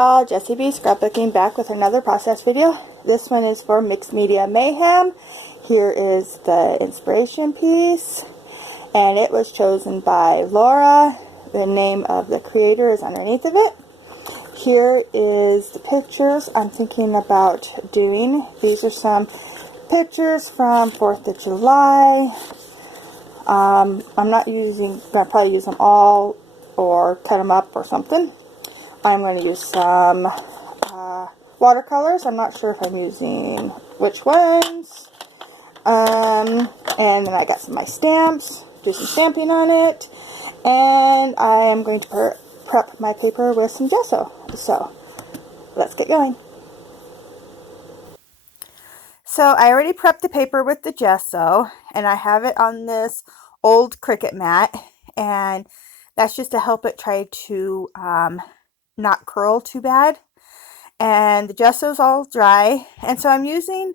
y'all, Jessie B Scrapbooking back with another process video. This one is for Mixed Media Mayhem. Here is the inspiration piece, and it was chosen by Laura. The name of the creator is underneath of it. Here is the pictures I'm thinking about doing. These are some pictures from 4th of July. I'm not gonna probably use them all or cut them up or something. I'm going to use some watercolors. I'm not sure if I'm using which ones. And then I got some of my stamps, do some stamping on it. And I am going to prep my paper with some gesso. So, let's get going. So, I already prepped the paper with the gesso, and I have it on this old Cricut mat. And that's just to help it try to not curl too bad. And the gesso's all dry, and so I'm using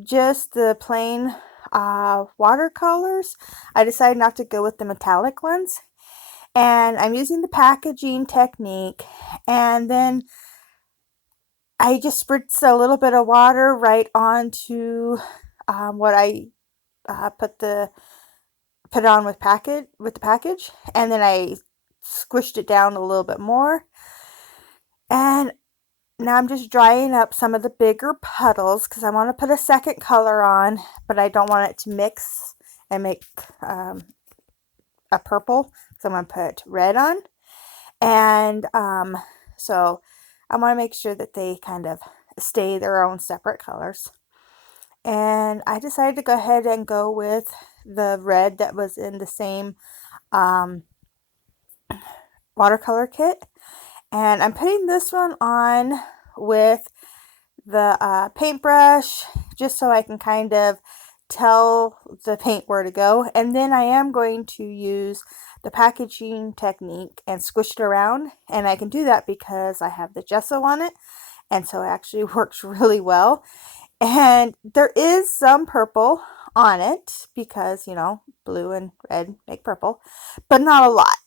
just the plain watercolors. I decided not to go with the metallic ones, and I'm using the packaging technique, and then I just spritz a little bit of water right onto what I put on with the package, and then I squished it down a little bit more. And now I'm just drying up some of the bigger puddles because I want to put a second color on, but I don't want it to mix and make a purple. So I'm going to put red on. And so I want to make sure that they kind of stay their own separate colors. And I decided to go ahead and go with the red that was in the same watercolor kit. And I'm putting this one on with the paintbrush just so I can kind of tell the paint where to go. And then I am going to use the packaging technique and squish it around. And I can do that because I have the gesso on it. And so it actually works really well. And there is some purple on it because, you know, blue and red make purple, but not a lot.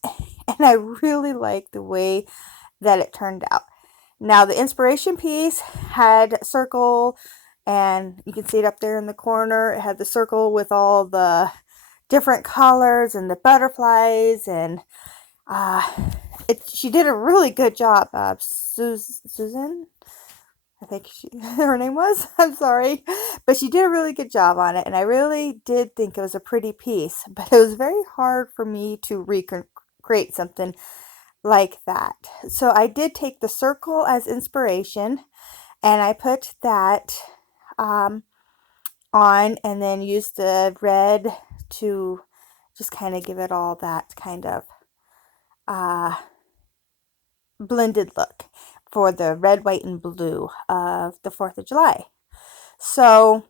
And I really like the way that it turned out. Now the inspiration piece had a circle, and you can see it up there in the corner. It had the circle with all the different colors and the butterflies, and she did a really good job. Susan, I think her name was. I'm sorry, but she did a really good job on it, and I really did think it was a pretty piece. But it was very hard for me to recreate something like that. So I did take the circle as inspiration, and I put that on, and then used the red to just kind of give it all that kind of blended look for the red, white, and blue of the 4th of July. So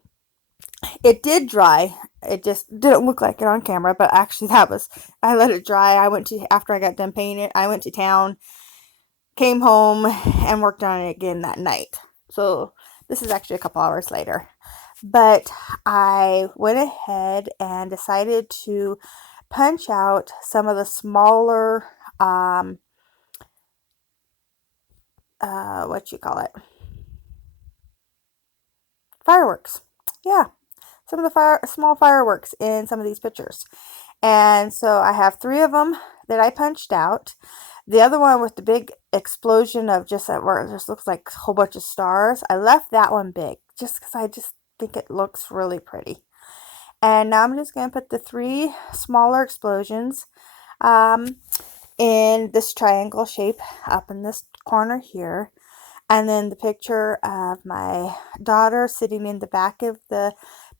it did dry. It just didn't look like it on camera, but actually I let it dry. After I got done painting it, I went to town, came home, and worked on it again that night. So this is actually a couple hours later. But I went ahead and decided to punch out some of the smaller, fireworks. Yeah, some of the small fireworks in some of these pictures. And so I have 3 of them that I punched out. The other one with the big explosion of just where it just looks like a whole bunch of stars, I left that one big just because I just think it looks really pretty. And now I'm just going to put the 3 smaller explosions in this triangle shape up in this corner here. And then the picture of my daughter sitting in the back of the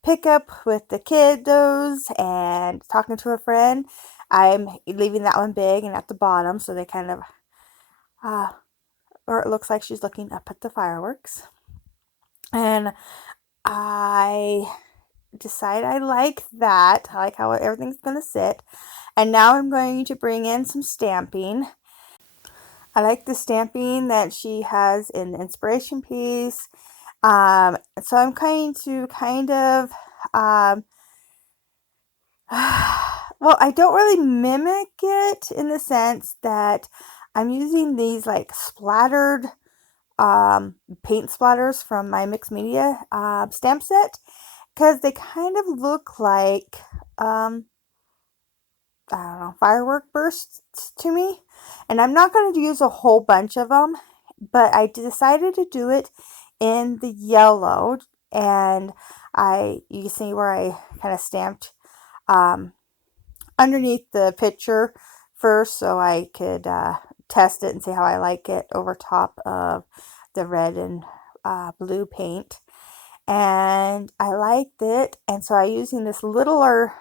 pickup with the kiddos and talking to a friend. I'm leaving that one big and at the bottom, so they kind of, or it looks like she's looking up at the fireworks. And I decide I like that. I like how everything's going to sit. And now I'm going to bring in some stamping. I like the stamping that she has in the inspiration piece. So I'm going to kind of, well, I don't really mimic it in the sense that I'm using these like splattered paint splatters from my Mixed Media stamp set, because they kind of look like I don't know, firework bursts to me. And I'm not going to use a whole bunch of them, but I decided to do it in the yellow. And you can see where I kind of stamped underneath the picture first, so I could test it and see how I like it over top of the red and blue paint. And I liked it, and so I'm using this littler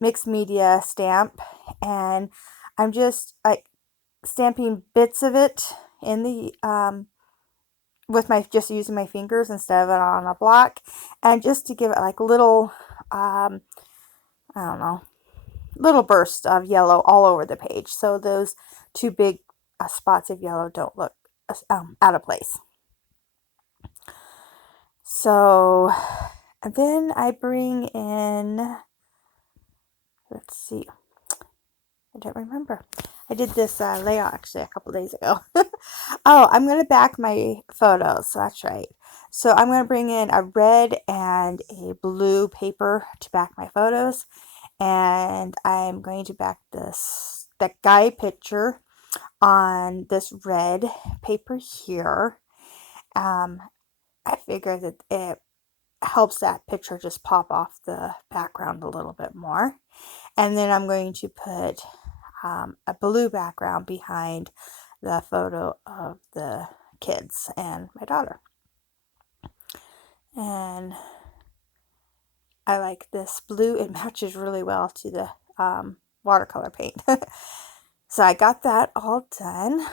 Mixed Media stamp, and I'm just like stamping bits of it in the with my just using my fingers instead of it on a block, and just to give it like little I don't know, little bursts of yellow all over the page, so those two big spots of yellow don't look out of place. So and then I bring in, let's see, I don't remember. I did this layout actually a couple days ago. Oh, I'm going to back my photos. So that's right. So I'm going to bring in a red and a blue paper to back my photos. And I'm going to back that guy picture on this red paper here. I figure that it helps that picture just pop off the background a little bit more. And then I'm going to put a blue background behind the photo of the kids and my daughter. And I like this blue. It matches really well to the watercolor paint. So I got that all done.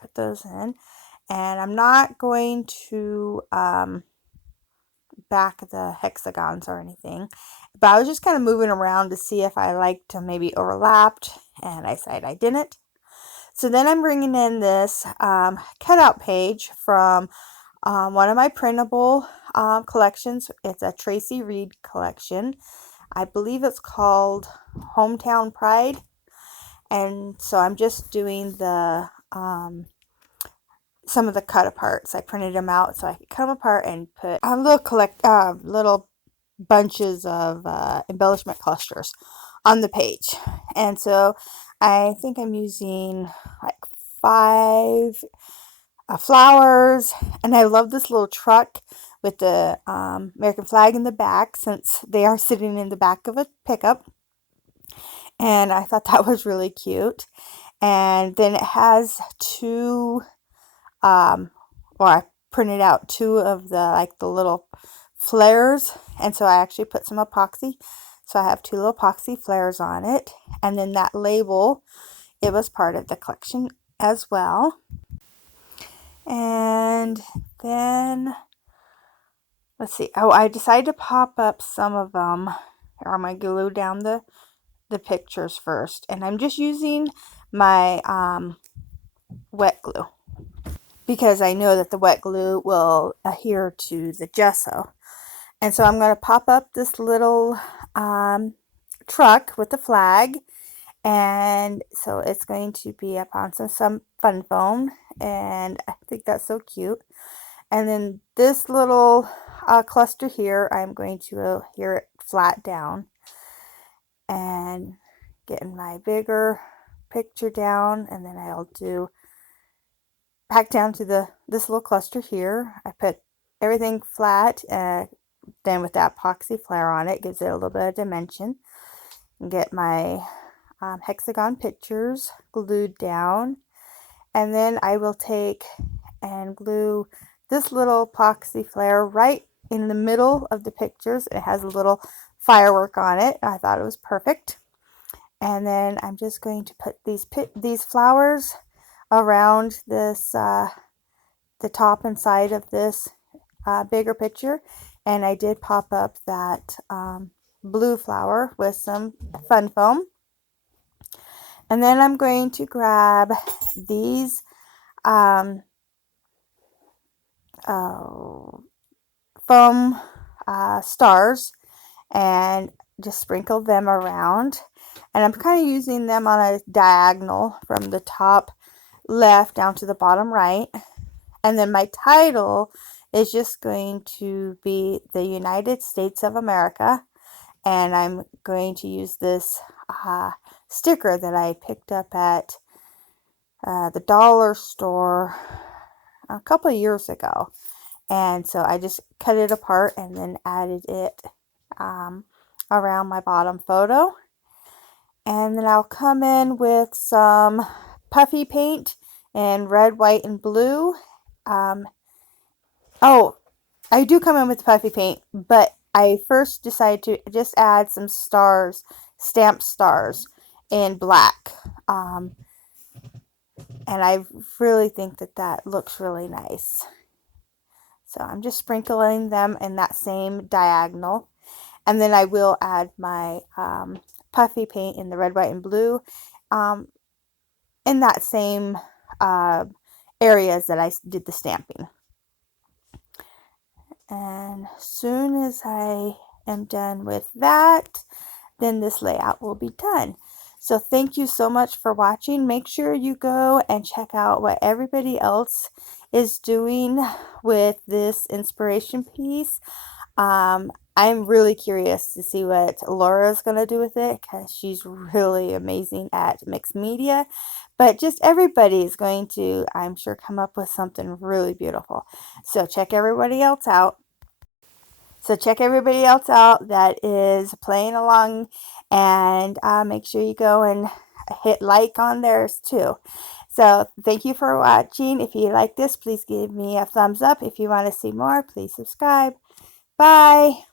Put those in. And I'm not going to back the hexagons or anything, but I was just kind of moving around to see if I liked to maybe overlapped, and I said I didn't. So then I'm bringing in this cutout page from one of my printable collections. It's a Tracy Reed collection. I believe it's called Hometown Pride. And so I'm just doing the some of the cut aparts. I printed them out so I could cut them apart and put little bunches of embellishment clusters on the page. And so I think I'm using like 5 flowers, and I love this little truck with the American flag in the back, since they are sitting in the back of a pickup, and I thought that was really cute. And then it has 2 or I printed out 2 of the little flares, and so I actually put some epoxy, so I have 2 little epoxy flares on it. And then that label, it was part of the collection as well. And then let's see, oh, I decided to pop up some of them, or I'm going to glue down the pictures first, and I'm just using my wet glue, because I know that the wet glue will adhere to the gesso. And so I'm going to pop up this little truck with the flag, and so it's going to be up on some fun foam, and I think that's so cute. And then this little cluster here, I'm going to adhere it flat down, and getting my bigger picture down, and then I'll do back down to this little cluster here. I put everything flat, then with that epoxy flare on it, gives it a little bit of dimension. And get my hexagon pictures glued down, and then I will take and glue this little epoxy flare right in the middle of the pictures. It has a little firework on it. I thought it was perfect. And then I'm just going to put these flowers around this the top and side of this bigger picture, and I did pop up that blue flower with some fun foam. And then I'm going to grab these foam stars and just sprinkle them around, and I'm kind of using them on a diagonal from the top left down to the bottom right. And then my title is just going to be the United States of America. And I'm going to use this sticker that I picked up at the dollar store a couple of years ago. And so I just cut it apart and then added it around my bottom photo. And then I'll come in with some puffy paint in red, white, and blue. Oh, I do come in with puffy paint, but I first decided to just add some stars, stamped stars in black. And I really think that that looks really nice. So I'm just sprinkling them in that same diagonal. And then I will add my puffy paint in the red, white, and blue in that same areas that I did the stamping. And as soon as I am done with that, then this layout will be done. So thank you so much for watching. Make sure you go and check out what everybody else is doing with this inspiration piece. I'm really curious to see what Laura's going to do with it, because she's really amazing at mixed media. But just everybody is going to, I'm sure, come up with something really beautiful. So check everybody else out. That is playing along, and make sure you go and hit like on theirs too. So thank you for watching. If you like this, please give me a thumbs up. If you want to see more, please subscribe. Bye.